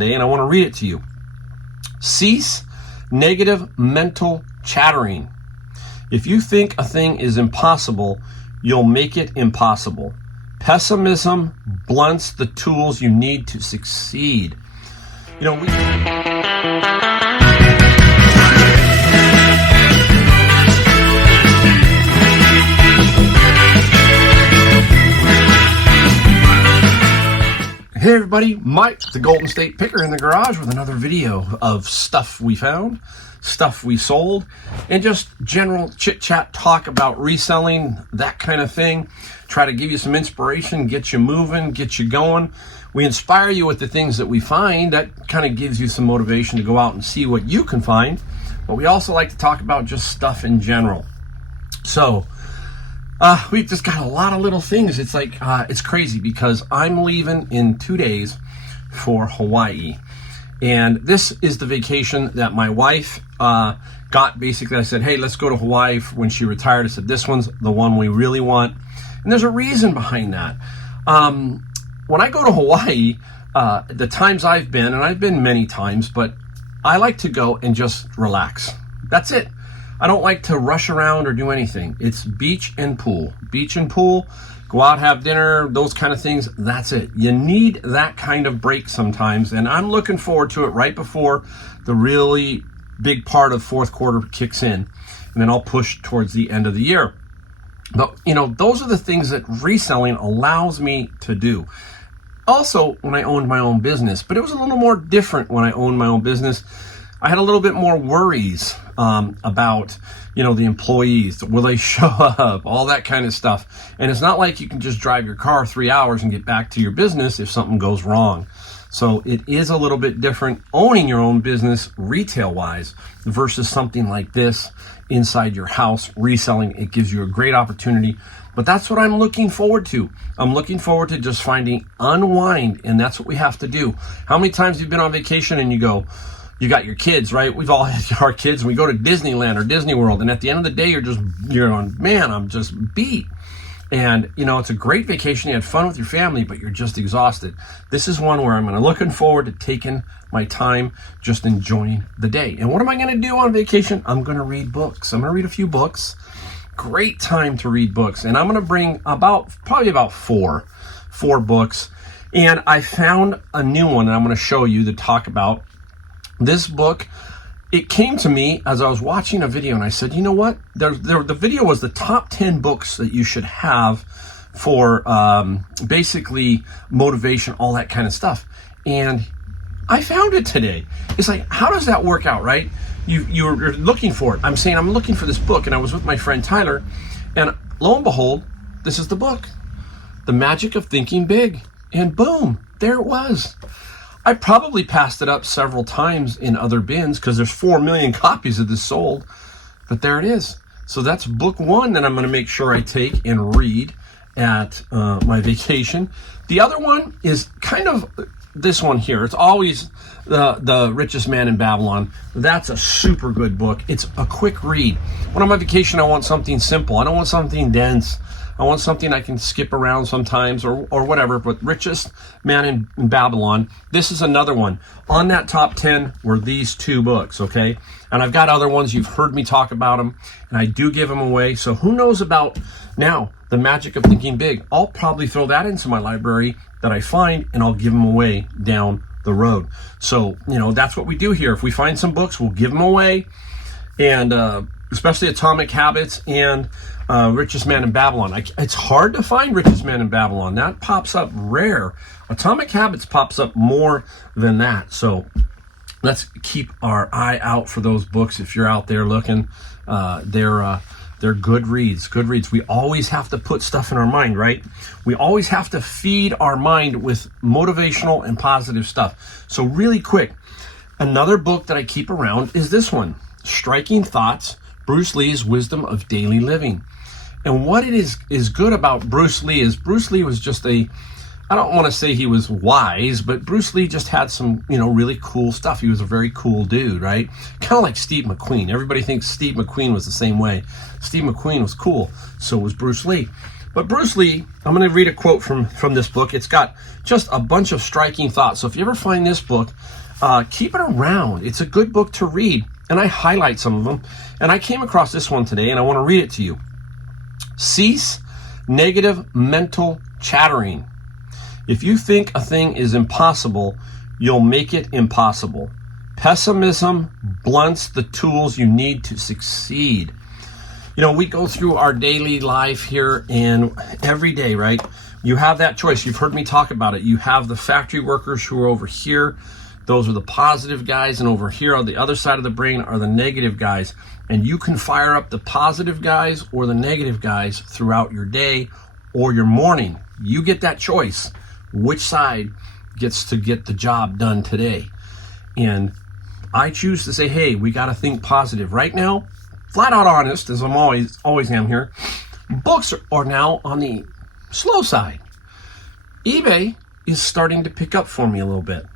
and I want to read it to you. Cease negative mental chattering. If you think a thing is impossible, you'll make it impossible. Pessimism blunts the tools you need to succeed. Hey everybody, Mike, the Golden State Picker in the garage with another video of stuff we found, stuff we sold, and just general chit-chat talk about reselling, that kind of thing. Try to give you some inspiration, get you moving, get you going. We inspire you with the things that we find. That kind of gives you some motivation to go out and see what you can find. But we also like to talk about just stuff in general. So, we've just got a lot of little things. It's like, it's crazy because I'm leaving in 2 days for Hawaii. And this is the vacation that my wife got. Basically, I said, hey, let's go to Hawaii when she retired. I said, this one's the one we really want. And there's a reason behind that. When I go to Hawaii, the times I've been, and I've been many times, but I like to go and just relax. That's it. I don't like to rush around or do anything. It's beach and pool. Beach and pool, go out, have dinner, those kind of things. That's it. You need that kind of break sometimes. And I'm looking forward to it right before the really big part of fourth quarter kicks in. And then I'll push towards the end of the year. But, those are the things that reselling allows me to do. Also, when I owned my own business, but it was a little more different when I owned my own business. I had a little bit more worries about, the employees. Will they show up? All that kind of stuff. And it's not like you can just drive your car 3 hours and get back to your business if something goes wrong. So it is a little bit different owning your own business retail-wise versus something like this inside your house, reselling. It gives you a great opportunity. But that's what I'm looking forward to. I'm looking forward to just finding unwind, and that's what we have to do. How many times have you been on vacation and you go, you got your kids, right? We've all had our kids, and we go to Disneyland or Disney World, and at the end of the day, you're on, man, I'm just beat. And, it's a great vacation. You had fun with your family, but you're just exhausted. This is one where I'm looking forward to taking my time, just enjoying the day. And what am I going to do on vacation? I'm going to read books. I'm going to read a few books. Great time to read books. And I'm going to bring probably about four books. And I found a new one that I'm going to show you to talk about. This book, it came to me as I was watching a video, and I said, you know what? The video was the top 10 books that you should have for basically motivation, all that kind of stuff. And I found it today. It's like, how does that work out, right? You're looking for it. I'm saying I'm looking for this book, and I was with my friend Tyler, and lo and behold, this is the book, The Magic of Thinking Big. And boom, there it was. I probably passed it up several times in other bins because there's 4 million copies of this sold, but there it is. So that's book one that I'm going to make sure I take and read at my vacation. The other one is kind of this one here. It's always the Richest Man in Babylon. That's a super good book. It's a quick read. When I'm on vacation, I want something simple. I don't want something dense. I want something I can skip around sometimes or whatever, but Richest Man in Babylon, this is another one. On that top 10 were these two books, okay? And I've got other ones. You've heard me talk about them, and I do give them away. So who knows about now The Magic of Thinking Big? I'll probably throw that into my library that I find, and I'll give them away down the road. So, that's what we do here. If we find some books, we'll give them away, and especially Atomic Habits and Richest Man in Babylon. It's hard to find Richest Man in Babylon. That pops up rare. Atomic Habits pops up more than that. So let's keep our eye out for those books. If you're out there looking, they're good reads. Good reads. We always have to put stuff in our mind, right? We always have to feed our mind with motivational and positive stuff. So really quick, another book that I keep around is this one, Striking Thoughts, Bruce Lee's Wisdom of Daily Living. And what it is good about Bruce Lee is Bruce Lee was just I don't want to say he was wise, but Bruce Lee just had some, really cool stuff. He was a very cool dude, right? Kind of like Steve McQueen. Everybody thinks Steve McQueen was the same way. Steve McQueen was cool. So was Bruce Lee. But Bruce Lee, I'm going to read a quote from this book. It's got just a bunch of striking thoughts. So if you ever find this book, keep it around. It's a good book to read. And I highlight some of them. And I came across this one today, and I want to read it to you. Cease negative mental chattering. If you think a thing is impossible, you'll make it impossible. Pessimism blunts the tools you need to succeed. You know, we go through our daily life here, and every day, right? You have that choice. You've heard me talk about it. You have the factory workers who are over here. Those are the positive guys, and over here on the other side of the brain are the negative guys. And you can fire up the positive guys or the negative guys throughout your day or your morning. You get that choice. Which side gets to get the job done today? And I choose to say, hey, we got to think positive. Right now, flat out honest, as I'm always am here, books are now on the slow side. eBay is starting to pick up for me a little bit.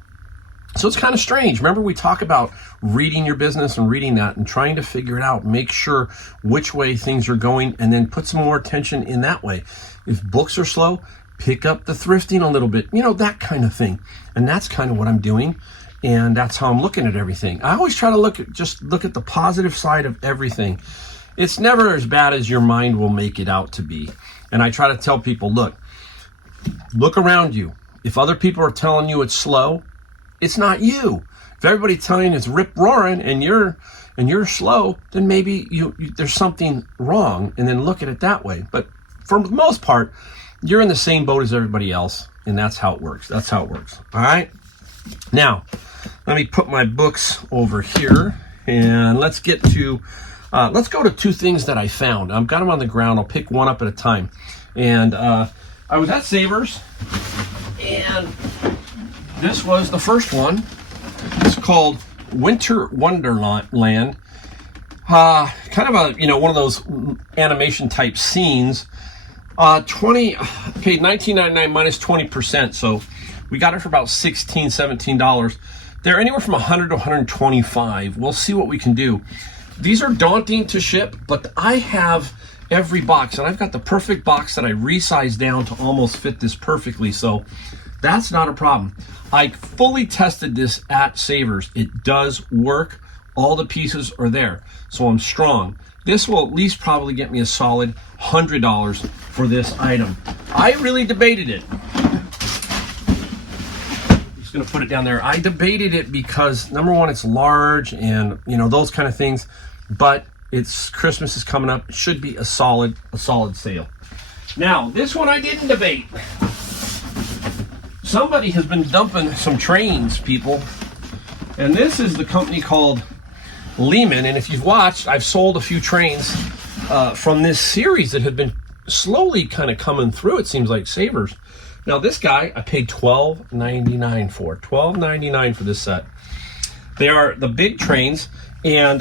So it's kind of strange. Remember, we talk about reading your business and reading that and trying to figure it out, make sure which way things are going, and then put some more attention in that way. If books are slow, pick up the thrifting a little bit, you know, that kind of thing. And that's kind of what I'm doing. And that's how I'm looking at everything. I always try to look at the positive side of everything. It's never as bad as your mind will make it out to be. And I try to tell people, look around you. If other people are telling you it's slow, it's not you. If everybody's telling you it's rip roaring and you're slow, then maybe there's something wrong, and then look at it that way. But for the most part, you're in the same boat as everybody else, and that's how it works. That's how it works. All right? Now, let me put my books over here, and let's go to two things that I found. I've got them on the ground. I'll pick one up at a time. And I was at Savers, and this was the first one. It's called Winter Wonderland. Kind of a, one of those animation type scenes. Paid $19.99 minus 20%, so we got it for about $16, $17. They're anywhere from $100 to $125. We'll see what we can do. These are daunting to ship, but I have every box, and I've got the perfect box that I resized down to almost fit this perfectly, so that's not a problem. I fully tested this at Savers. It does work. All the pieces are there, so I'm strong. This will at least probably get me a solid $100 for this item. I really debated it. Just gonna put it down there. I debated it because number one, it's large and those kind of things, but Christmas is coming up. It should be a solid sale. Now, this one I didn't debate. Somebody has been dumping some trains, people. And this is the company called Lehman, and if you've watched, I've sold a few trains from this series that have been slowly kind of coming through, it seems like, Savers. Now this guy, I paid $12.99 for. $12.99 for this set. They are the big trains, and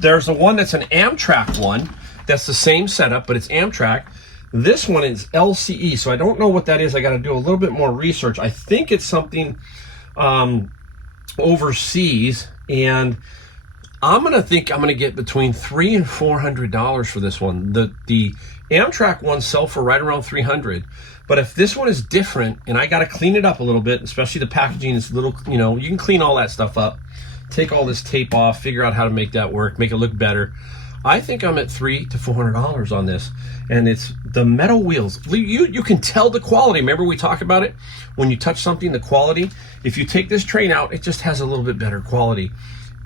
there's the one that's an Amtrak one. That's the same setup, but it's Amtrak. This one is LCE, so I don't know what that is. I got to do a little bit more research. I think it's something overseas, and I'm gonna get between $300 and $400 for this one. The Amtrak ones sell for right around $300, but if this one is different, and I gotta clean it up a little bit, especially the packaging is a little, you can clean all that stuff up, take all this tape off, figure out how to make that work, make it look better. I think I'm at $300 to $400 on this, and it's the metal wheels. You can tell the quality. Remember we talked about it when you touch something, the quality. If you take this train out, it just has a little bit better quality.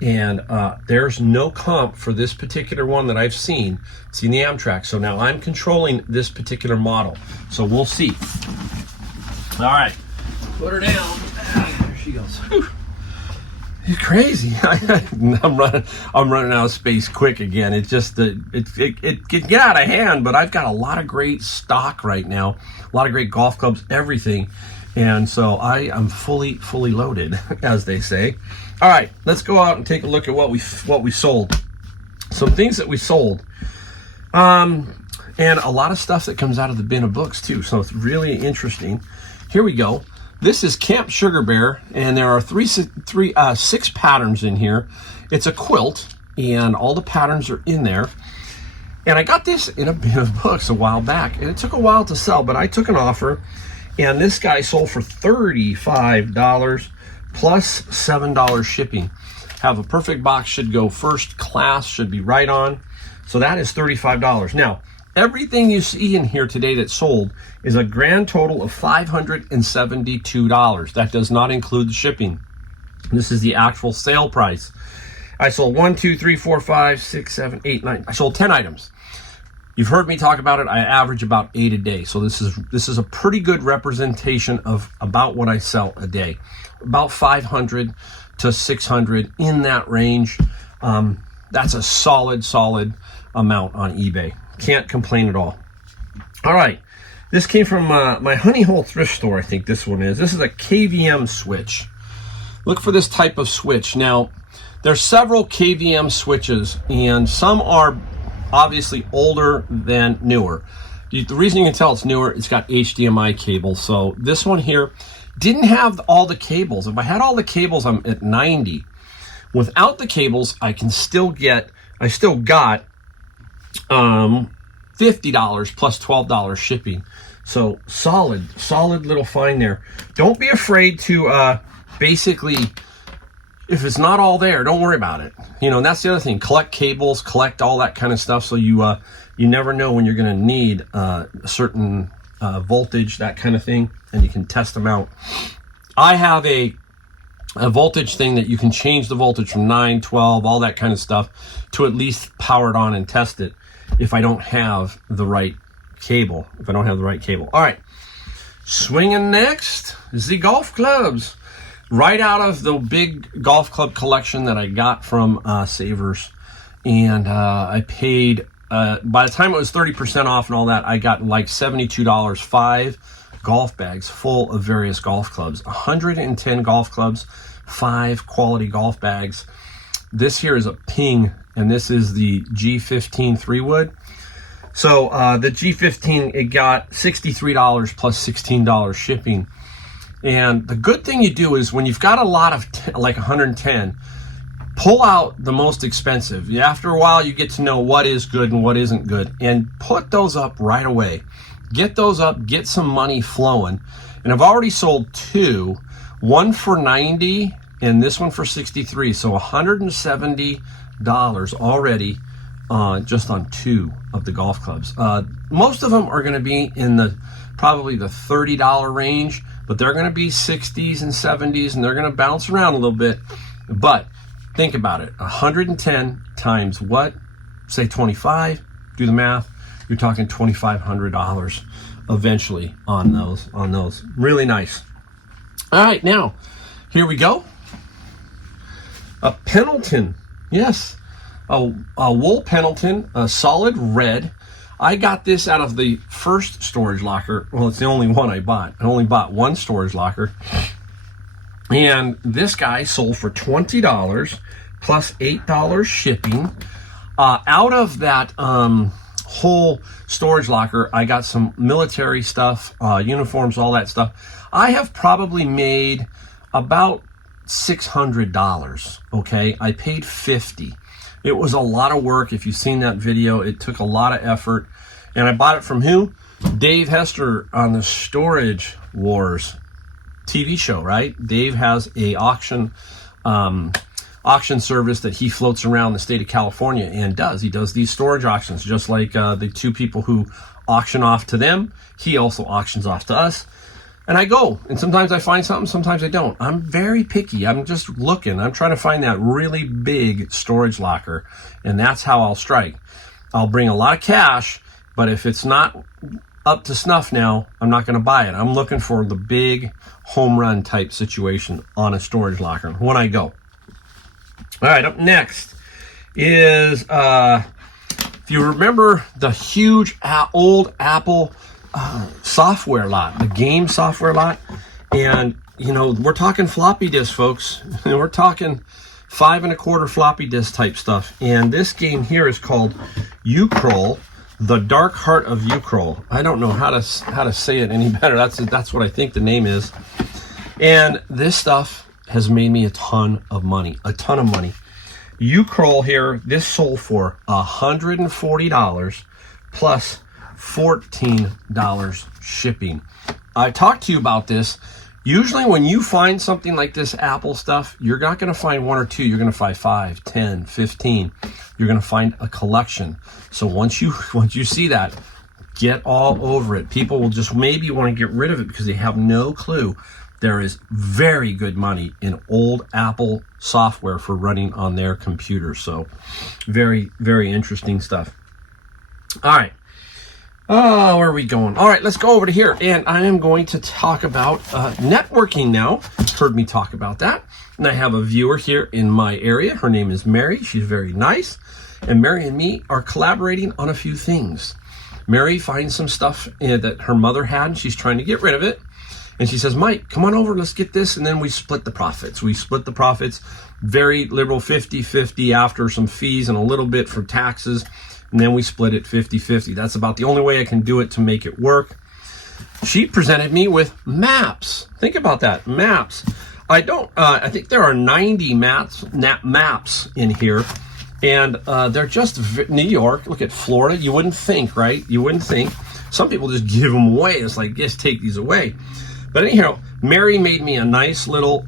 And there's no comp for this particular one that I've seen. It's in the Amtrak. So now I'm controlling this particular model. So we'll see. All right, put her down. There she goes. Whew. You're crazy. I'm running out of space quick again. It can get out of hand, but I've got a lot of great stock right now. A lot of great golf clubs, everything. And so I am fully loaded, as they say. All right, let's go out and take a look at what we sold. Some things that we sold. And a lot of stuff that comes out of the bin of books too. So it's really interesting. Here we go. This is Camp Sugar Bear, and there are six patterns in here. It's a quilt, and all the patterns are in there. And I got this in a bin of books a while back, and it took a while to sell, but I took an offer, and this guy sold for $35 plus $7 shipping. Have a perfect box, should go first class, should be right on. So that is $35. Now, everything you see in here today that sold is a grand total of $572. That does not include the shipping. This is the actual sale price. I sold 1, 2, 3, 4, 5, 6, 7, 8, 9. I sold 10 items. You've heard me talk about it. I average about 8 a day. So this is a pretty good representation of about what I sell a day. About 500 to 600 in that range. That's a solid amount on eBay. Can't complain at all. All right. This came from my Honey Hole thrift store, I think this one is. This is a KVM switch. Look for this type of switch. Now, there's several KVM switches, and some are obviously older than newer. The reason you can tell it's newer, it's got HDMI cables. So this one here didn't have all the cables. If I had all the cables, I'm at 90. Without the cables, I still got $50 plus $12 shipping. So solid little find there. Don't be afraid to basically, if it's not all there, don't worry about it. You know, and that's the other thing. Collect cables, collect all that kind of stuff, so you never know when you're going to need a certain voltage, that kind of thing, and you can test them out. I have a voltage thing that you can change the voltage from 9, 12, all that kind of stuff, to at least power it on and test it if I don't have the right cable. All right, swinging next is the golf clubs. Right out of the big golf club collection that I got from Savers. And I paid, by the time it was 30% off and all that, I got like $72, 5 golf bags full of various golf clubs. 110 golf clubs, 5 quality golf bags. This here is a Ping, and this is the G15 3-wood. So the G15, it got $63 plus $16 shipping. And the good thing you do is when you've got a lot of like 110, pull out the most expensive. After a while, you get to know what is good and what isn't good, and put those up right away. Get those up, get some money flowing. And I've already sold 2, one for 90 and this one for 63. So $170 already just on 2 of the golf clubs. Most of them are going to be in probably the $30 range, but they're going to be 60s and 70s, and they're going to bounce around a little bit. But think about it. 110 times what? Say 25. Do the math. You're talking $2,500 eventually on those. Really nice. All right, now here we go. A Pendleton. Yes, a wool Pendleton, a solid red. I got this out of the first storage locker. Well, it's the only one I bought. I only bought 1 storage locker. And this guy sold for $20 plus $8 shipping. Out of that whole storage locker, I got some military stuff, uniforms, all that stuff. I have probably made about $600, okay? I paid $50. It was a lot of work. If you've seen that video, it took a lot of effort. And I bought it from who? Dave Hester on the Storage Wars TV show, right? Dave has a auction service that he floats around the state of California and does. He does these storage auctions, just like the 2 people who auction off to them. He also auctions off to us. And I go, and sometimes I find something, sometimes I don't. I'm very picky. I'm just looking. I'm trying to find that really big storage locker, and that's how I'll strike. I'll bring a lot of cash, but if it's not up to snuff now, I'm not going to buy it. I'm looking for the big home run type situation on a storage locker when I go. All right, up next is, if you remember the huge old Apple software lot, the game software lot, and you know, we're talking floppy disk, folks. We're talking 5 1/4 floppy disk type stuff. And this game here is called Ukroll, The Dark Heart of Ukroll. I don't know how to say it any better. That's what I think the name is. And this stuff has made me a ton of money. U-Curl here, this sold for $140 plus $14 shipping. I talked to you about this. Usually when you find something like this Apple stuff, you're not going to find one or two. You're going to find 5, 10, 15. You're going to find a collection. So once you see that, get all over it. People will just maybe want to get rid of it because they have no clue. There is very good money in old Apple software for running on their computer. So very, very interesting stuff. All right. Oh, where are we going? All right, let's go over to here. And I am going to talk about networking now. Heard me talk about that. And I have a viewer here in my area. Her name is Mary. She's very nice. And Mary and me are collaborating on a few things. Mary finds some stuff that her mother had, and she's trying to get rid of it. And she says, Mike, come on over, let's get this. And then we split the profits. We split the profits, very liberal, 50-50 after some fees and a little bit for taxes. And then we split it 50-50. That's about the only way I can do it to make it work. She presented me with maps. Think about that, maps. I think there are 90 maps in here. And they're just New York. Look at Florida. You wouldn't think, right? You wouldn't think. Some people just give them away. It's like, just take these away. But anyhow, Mary made me a nice little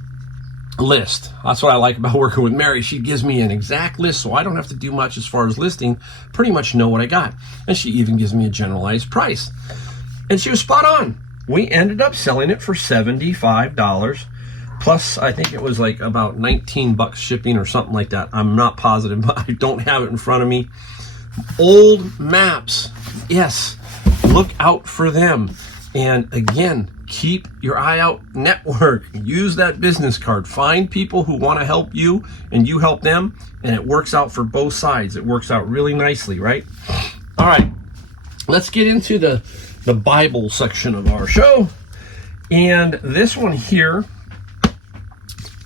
list. That's what I like about working with Mary. She gives me an exact list, so I don't have to do much as far as listing. Pretty much know what I got. And she even gives me a generalized price. And she was spot on. We ended up selling it for $75. Plus, I think it was like about 19 bucks shipping or something like that. I'm not positive, but I don't have it in front of me. Old maps. Yes, look out for them. And again, keep your eye out. Network. Use that business card. Find people who want to help you and you help them. And it works out for both sides. It works out really nicely, right? All right. Let's get into the Bible section of our show. And this one here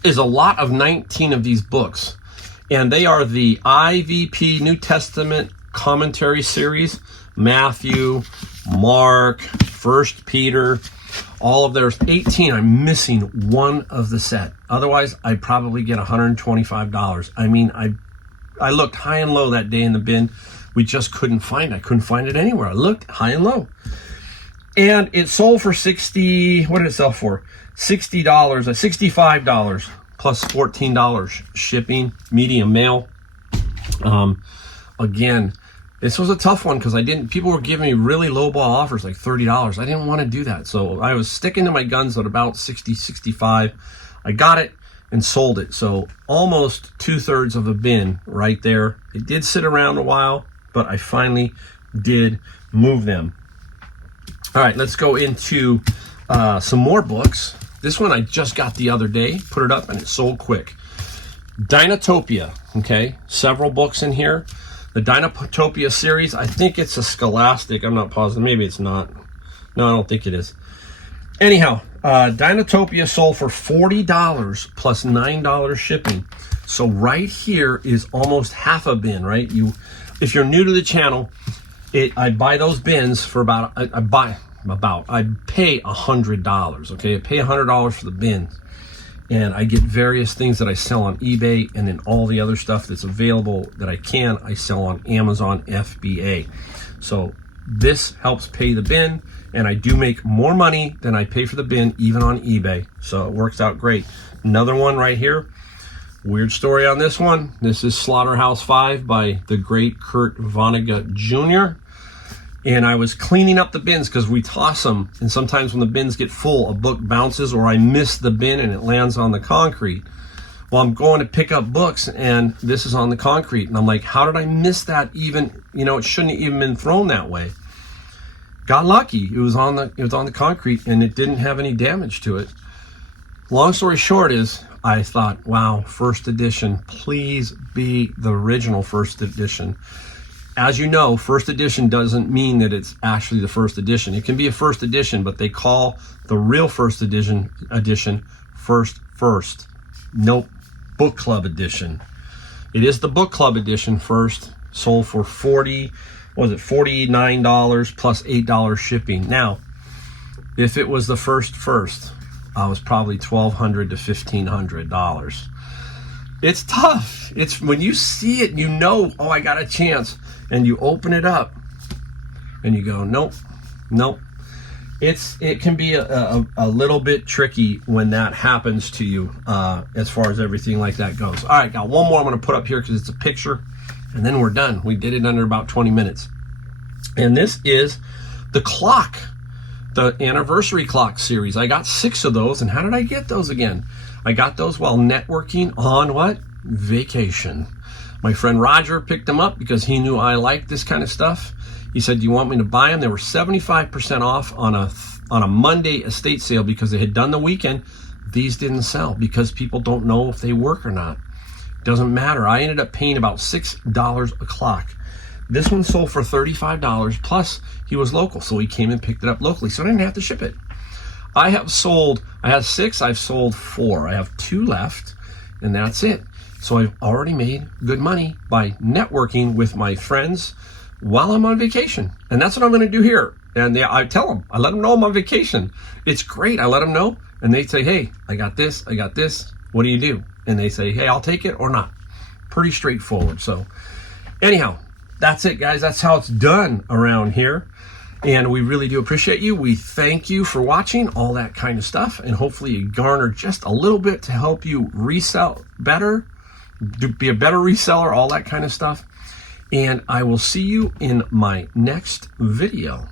is a lot of 19 of these books. And they are the IVP New Testament commentary series. Matthew, Mark, 1 Peter, all of there's 18. I'm missing one of the set. Otherwise, I'd probably get $125. I mean, I looked high and low that day in the bin. We just couldn't find it. I couldn't find it anywhere. I looked high and low. And it sold for $60, what did it sell for? $60, $65 plus $14 shipping, medium mail. Again, this was a tough one because people were giving me really low ball offers, like $30. I didn't want to do that. So I was sticking to my guns at about 60, 65. I got it and sold it. So almost 2/3 of a bin right there. It did sit around a while, but I finally did move them. All right, let's go into some more books. This one I just got the other day, put it up, and it sold quick. Dinotopia, okay? Several books in here. The Dinotopia series, I think it's a Scholastic. I'm not positive. Maybe it's not. No, I don't think it is. Anyhow, Dinotopia sold for $40 plus $9 shipping. So right here is almost half a bin, right? If you're new to the channel, I buy those bins for about, I pay $100, okay? I pay $100 for the bins. And I get various things that I sell on eBay, and then all the other stuff that's available that I sell on Amazon FBA. So this helps pay the bin, and I do make more money than I pay for the bin, even on eBay. So it works out great. Another one right here. Weird story on this one. This is Slaughterhouse 5 by the great Kurt Vonnegut Jr. And I was cleaning up the bins because we toss them. And sometimes when the bins get full, a book bounces or I miss the bin and it lands on the concrete. Well, I'm going to pick up books and this is on the concrete. And I'm like, how did I miss that even? It shouldn't have even been thrown that way. Got lucky. It was on the concrete and it didn't have any damage to it. Long story short is, I thought, wow, first edition, please be the original first edition. As you know, first edition doesn't mean that it's actually the first edition. It can be a first edition, but they call the real first edition first. Nope, book club edition. It is the book club edition first, sold for $49 plus $8 shipping. Now, if it was the first, I was probably $1,200 to $1,500. It's tough. It's when you see it, you know, oh, I got a chance, and you open it up and you go, nope, nope. It can be a little bit tricky when that happens to you, as far as everything like that goes. All right, got one more I'm going to put up here because it's a picture, and then we're done. We did it under about 20 minutes. And this is the clock, the anniversary clock series. I got 6 of those, and how did I get those again? I got those while networking on what? Vacation. My friend Roger picked them up because he knew I liked this kind of stuff. He said, do you want me to buy them? They were 75% off on a Monday estate sale because they had done the weekend. These didn't sell because people don't know if they work or not. Doesn't matter. I ended up paying about $6 a clock. This one sold for $35, plus he was local, so he came and picked it up locally, so I didn't have to ship it. I had 6, I've sold 4. I have 2 left, and that's it. So I've already made good money by networking with my friends while I'm on vacation. And that's what I'm going to do here. And I tell them, I let them know I'm on vacation. It's great. I let them know, and they say, hey, I got this. What do you do? And they say, hey, I'll take it or not. Pretty straightforward. So anyhow, that's it, guys. That's how it's done around here. And we really do appreciate you. We thank you for watching, all that kind of stuff. And hopefully you garner just a little bit to help you resell better, be a better reseller, all that kind of stuff. And I will see you in my next video.